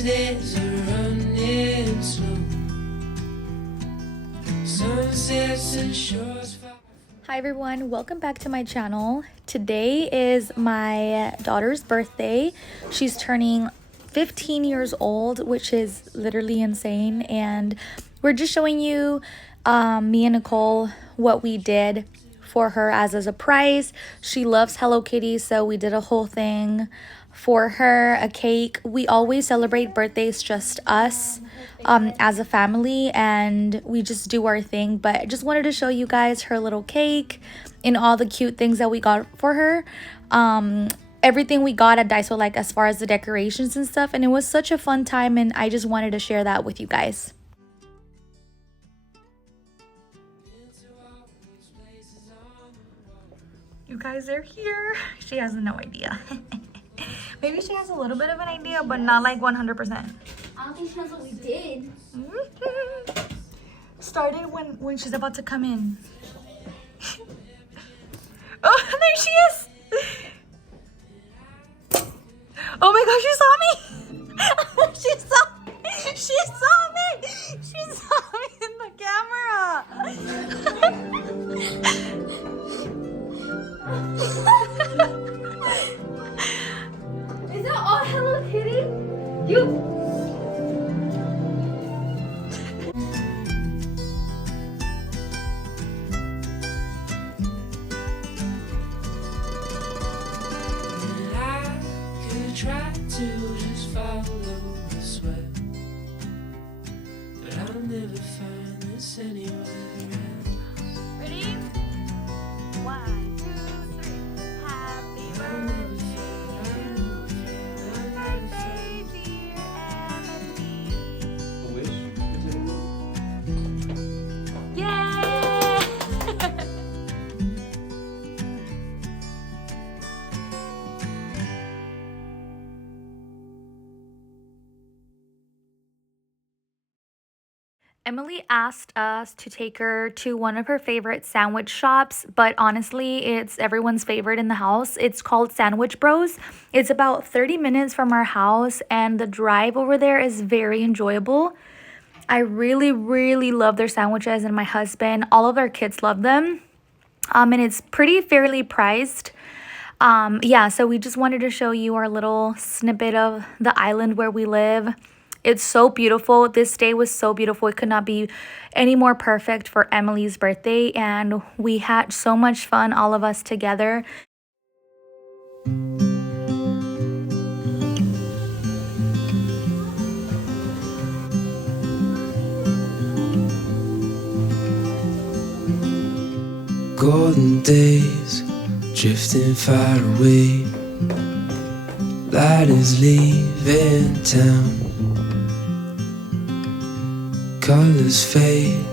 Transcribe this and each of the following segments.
These days are running slow. Sunsets and shores. Hi everyone, welcome back to my channel. Today is my daughter's birthday. She's turning 15 years old, which is literally insane, and we're just showing you me and Nicole what we did for her as a surprise. She loves Hello Kitty, so we did a whole thing for her, a cake. We always celebrate birthdays just us as a family, and we just do our thing, but I just wanted to show you guys her little cake and all the cute things that we got for her. Everything we got at Daiso, like as far as the decorations and stuff, and it was such a fun time, and I just wanted to share that with you guys. You guys are here. She has no idea. Maybe she has a little bit of an idea, but not like 100%. I don't think she knows what we did. Started when she's about to come in. Oh, there she is. Oh my gosh, she saw me. She saw me. She saw me. She saw me in the camera. Is that all Hello Kitty? You. Try to just follow the sweat, but I'll never find this anywhere else. Ready? 1, 2, 3. Happy birthday dear Emily. A wish? Yay! Emily asked us to take her to one of her favorite sandwich shops, but honestly, it's everyone's favorite in the house. It's called Sandwich Bros. It's about 30 minutes from our house, and the drive over there is very enjoyable. I really, really love their sandwiches, and my husband, all of our kids love them. And it's pretty fairly priced. Yeah, so we just wanted to show you our little snippet of the island where we live. It's so beautiful. This day was so beautiful. It could not be any more perfect for Emily's birthday, and we had so much fun, all of us together. Golden days drifting far away. Light is leaving town. Colors fade,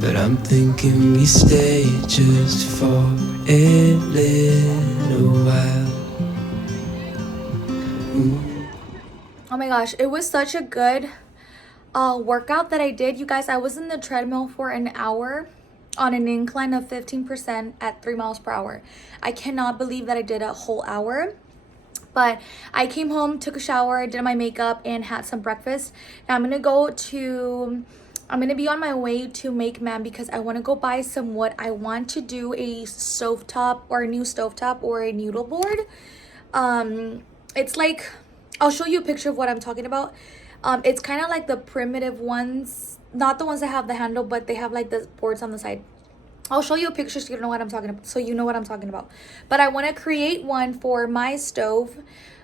but I'm thinking we stay just for a little while. Oh my gosh, it was such a good workout that I did. You guys, I was in the treadmill for an hour on an incline of 15% at 3 miles per hour. I cannot believe that I did a whole hour. But I came home, took a shower, did my makeup, and had some breakfast. Now I'm gonna be on my way to Make Man because I want to go buy some wood. I want to do a stovetop, or a new stovetop, or a noodle board. It's like, I'll show you a picture of what I'm talking about. It's kind of like the primitive ones, not the ones that have the handle, but they have like the boards on the side. I'll show you a picture so you know what I'm talking about. But I want to create one for my stove.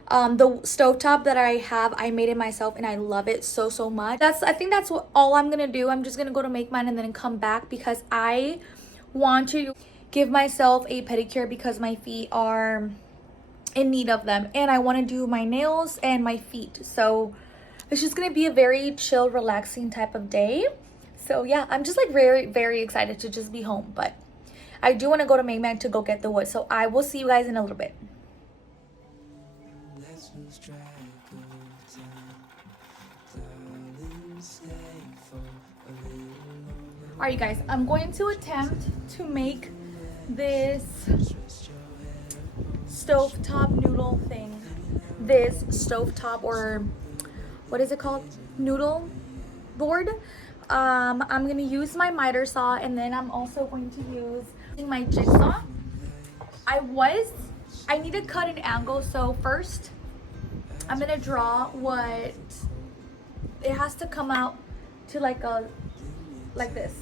The stovetop that I have, I made it myself, and I love it so much. I think that's all I'm gonna do. I'm just gonna go to Make Mine and then come back because I want to give myself a pedicure because my feet are in need of them, and I want to do my nails and my feet. So it's just gonna be a very chill, relaxing type of day. So yeah, I'm just like very excited to just be home, but I do want to go to Make Man to go get the wood. So I will see you guys in a little bit. Alright, you guys, I'm going to attempt to make this stovetop noodle thing. This stovetop, or what is it called? Noodle board. I'm gonna use my miter saw, and then I'm also going to use my jigsaw. I need to cut an angle, so first I'm gonna draw what it has to come out to, like this.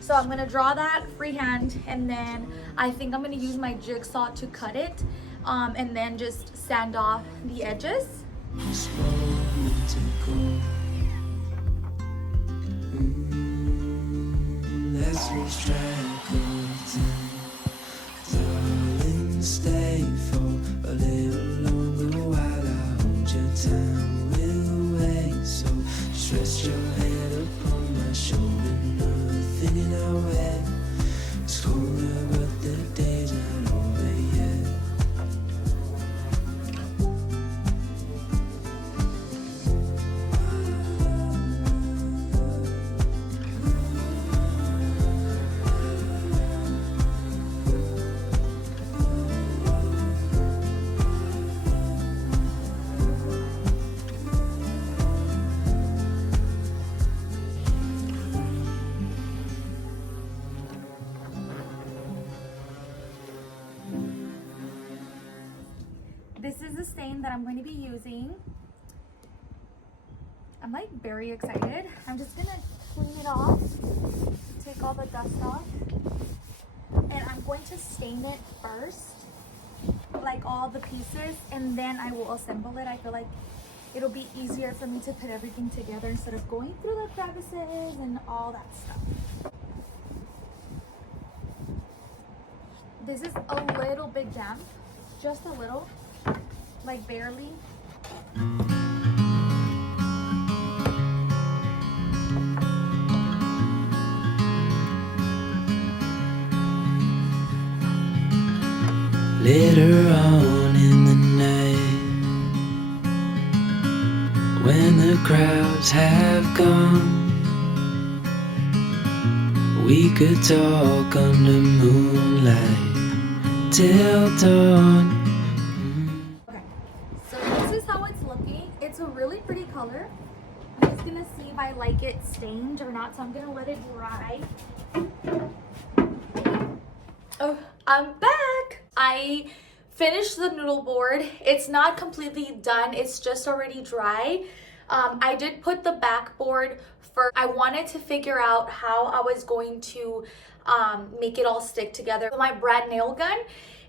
So I'm gonna draw that freehand, and then I think I'm gonna use my jigsaw to cut it, and then just sand off the edges. Let's lose track of time. Darling, stay for a little longer while I hold your time. We'll wait, so just rest your head upon my shoulder. Nothing in our head. It's colder, but the day's not over yet. This is the stain that I'm going to be using. I'm like very excited. I'm just gonna clean it off, take all the dust off, and I'm going to stain it first, like all the pieces, and then I will assemble it. I feel like it'll be easier for me to put everything together instead of going through the crevices and all that stuff. This is a little bit damp, just a little, like barely. Later on in the night, when the crowds have gone, we could talk under moonlight till dawn. Okay, so this is how it's looking. It's a really pretty color. I'm just gonna see if I like it stained or not, so I'm gonna let it dry. Oh, I'm back. I finished the noodle board. It's not completely done. It's just already dry. I did put the backboard first. I wanted to figure out how I was going to make it all stick together with my brad nail gun,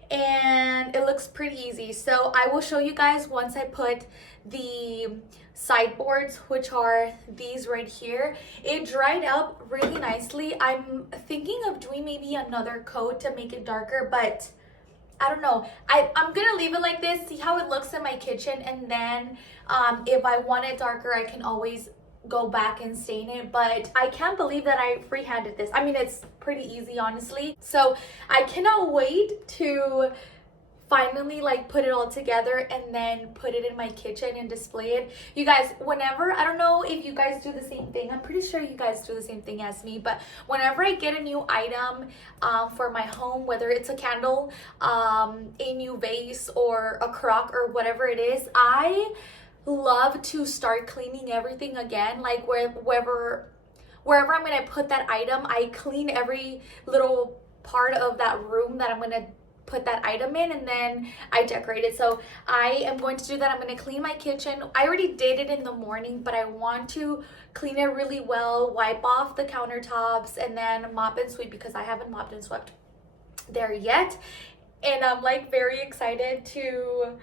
and it looks pretty easy. So I will show you guys once I put the sideboards, which are these right here. It dried up really nicely. I'm thinking of doing maybe another coat to make it darker, but I don't know. I'm gonna leave it like this, see how it looks in my kitchen, and then if I want it darker, I can always go back and stain it. But I can't believe that I freehanded this. I mean, it's pretty easy, honestly. So I cannot wait to finally like put it all together and then put it in my kitchen and display it. You guys, whenever, I don't know if you guys do the same thing, I'm pretty sure you guys do the same thing as me, but whenever I get a new item for my home, whether it's a candle, a new vase, or a crock, or whatever it is, I love to start cleaning everything again. Like wherever I'm gonna put that item, I clean every little part of that room that I'm gonna put that item in, and then I decorate it. So I am going to do that. I'm going to clean my kitchen. I already did it in the morning, but I want to clean it really well, wipe off the countertops, and then mop and sweep, because I haven't mopped and swept there yet. And I'm like very excited to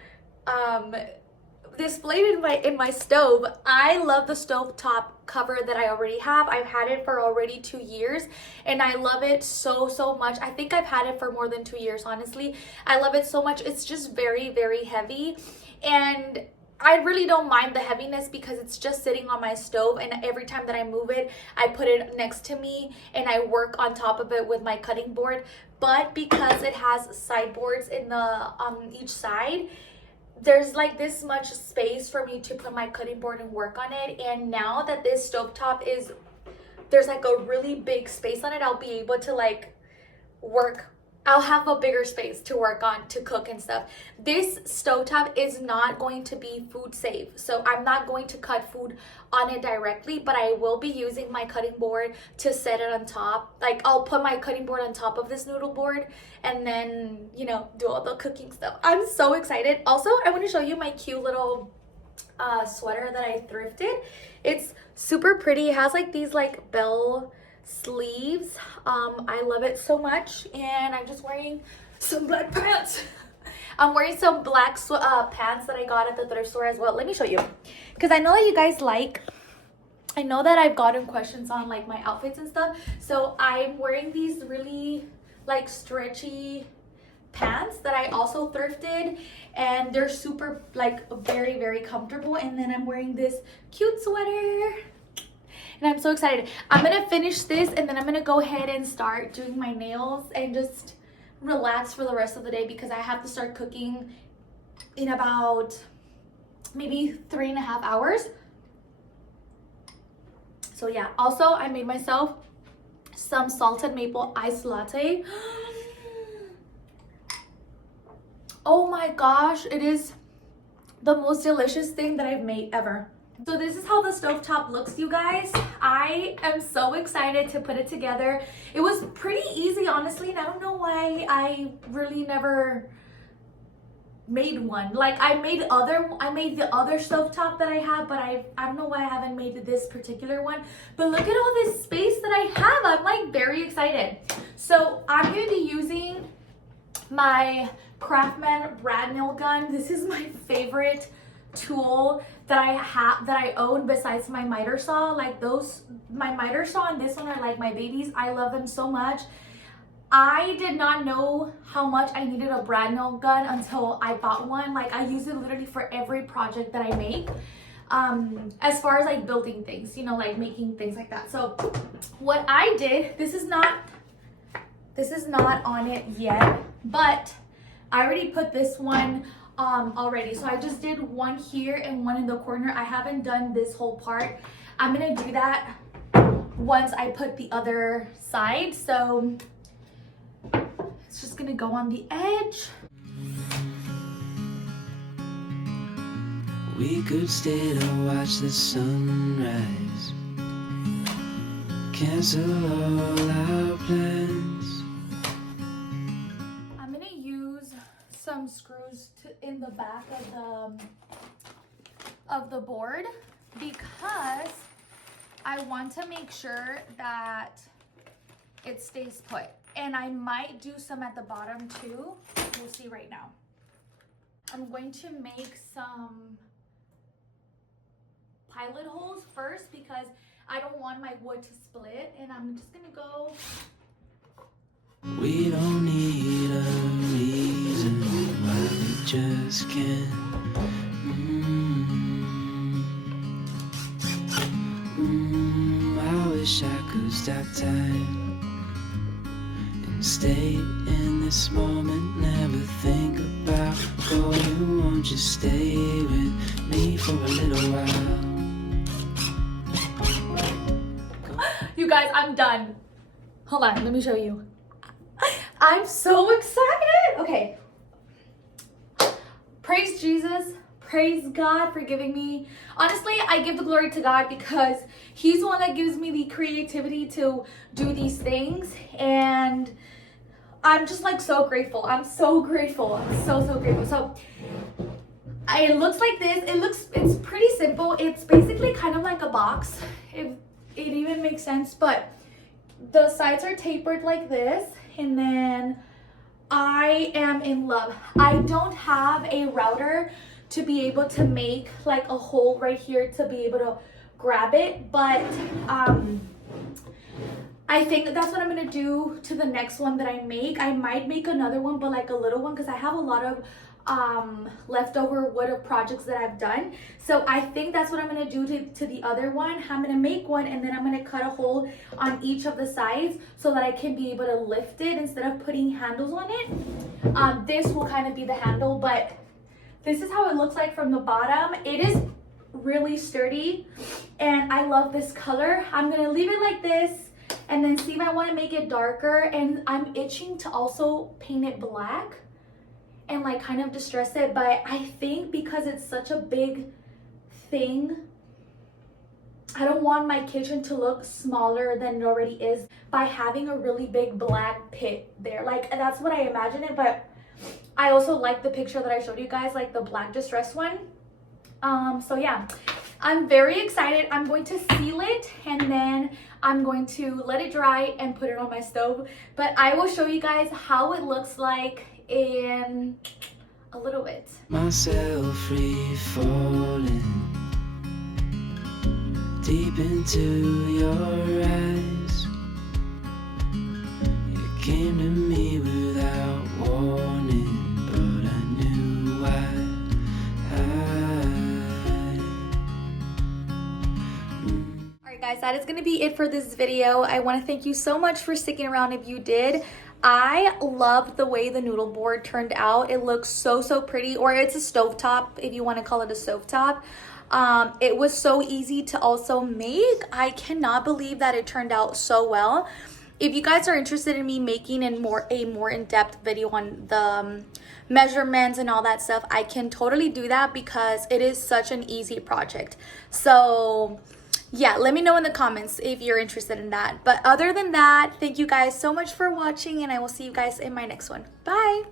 display it in my stove. I love the stove top cover that I already have. I've had it for already 2 years, and I love it so much. I think I've had it for more than 2 years, honestly. I love it so much. It's just very heavy, and I really don't mind the heaviness because it's just sitting on my stove, and every time that I move it, I put it next to me and I work on top of it with my cutting board. But because it has sideboards in the each side, there's like this much space for me to put my cutting board and work on it. And now that this stovetop there's like a really big space on it, I'll be able to like work I'll have a bigger space to work on, to cook and stuff. This stovetop is not going to be food safe, so I'm not going to cut food on it directly, but I will be using my cutting board to set it on top. Like, I'll put my cutting board on top of this noodle board and then, you know, do all the cooking stuff. I'm so excited. Also, I want to show you my cute little sweater that I thrifted. It's super pretty. It has like these like bell sleeves. I love it so much, and I'm just wearing some black pants. I'm wearing some black pants that I got at the thrift store as well. Let me show you, because I know that you guys like, I know that I've gotten questions on like my outfits and stuff, so I'm wearing these really like stretchy pants that I also thrifted, and they're super like very, very comfortable. And then I'm wearing this cute sweater, and I'm so excited. I'm gonna finish this, and then I'm gonna go ahead and start doing my nails and just relax for the rest of the day, because I have to start cooking in about maybe 3.5 hours. So yeah, also I made myself some salted maple iced latte. Oh my gosh, it is the most delicious thing that I've made ever. So this is how the stovetop looks, you guys. I am so excited to put it together. It was pretty easy, honestly, and I don't know why I really never made one. Like, I made the other stovetop that I have, but I don't know why I haven't made this particular one. But look at all this space that I have. I'm like very excited. So I'm gonna be using my Craftsman brad nail gun. This is my favorite tool that I own besides my miter saw. Like, my miter saw and this one are like my babies. I love them so much. I did not know how much I needed a brad nail gun until I bought one. Like, I use it literally for every project that I make, as far as like building things, you know, like making things like that. So what I did, this is not on it yet, but I already put this one already. So I just did one here and one in the corner. I haven't done this whole part. I'm gonna do that once I put the other side. So it's just gonna go on the edge. We could stay to watch the sunrise, cancel all our plans. I'm gonna use some screws in the back of the board, because I want to make sure that it stays put. And I might do some at the bottom too. We'll see right now. I'm going to make some pilot holes first, because I don't want my wood to split, and I'm just gonna go. We don't need a reason why we just can't. I wish I could stop time and stay in this moment, never think about going. Won't you stay with me for a little while? You guys, I'm done. Hold on, let me show you. I'm so excited. Okay. Praise Jesus. Praise God for giving me. Honestly, I give the glory to God, because He's the one that gives me the creativity to do these things. And I'm just like so grateful. I'm so grateful. I'm so grateful. So it looks like this. It's pretty simple. It's basically kind of like a box, if it even makes sense. But the sides are tapered like this. And then I am in love. I don't have a router to be able to make like a hole right here to be able to grab it, but I think that's what I'm gonna do to the next one that I make. I might make another one, but like a little one, because I have a lot of leftover wood of projects that I've done. So I think that's what I'm gonna do to the other one. I'm gonna make one, and then I'm gonna cut a hole on each of the sides so that I can be able to lift it instead of putting handles on it. This will kind of be the handle, but this is how it looks like from the bottom. It is really sturdy, and I love this color. I'm gonna leave it like this, and then see if I want to make it darker. And I'm itching to also paint it black and like kind of distress it, but I think because it's such a big thing, I don't want my kitchen to look smaller than it already is by having a really big black pit there. Like, that's what I imagine it, but I also like the picture that I showed you guys, like the black distress one. So yeah, I'm very excited. I'm going to seal it and then I'm going to let it dry and put it on my stove. But I will show you guys how it looks like in a little bit. Myself free falling deep into your eyes. You came to me without warning, but I knew why. Alright guys, that is going to be it for this video. I want to thank you so much for sticking around if you did. I love the way the noodle board turned out. It looks so pretty, or it's a stovetop if you want to call it a stovetop. It was so easy to also make. I cannot believe that it turned out so well. If you guys are interested in me making a more in-depth video on the measurements and all that stuff, I can totally do that because it is such an easy project. So yeah, let me know in the comments if you're interested in that. But other than that, thank you guys so much for watching, and I will see you guys in my next one. Bye.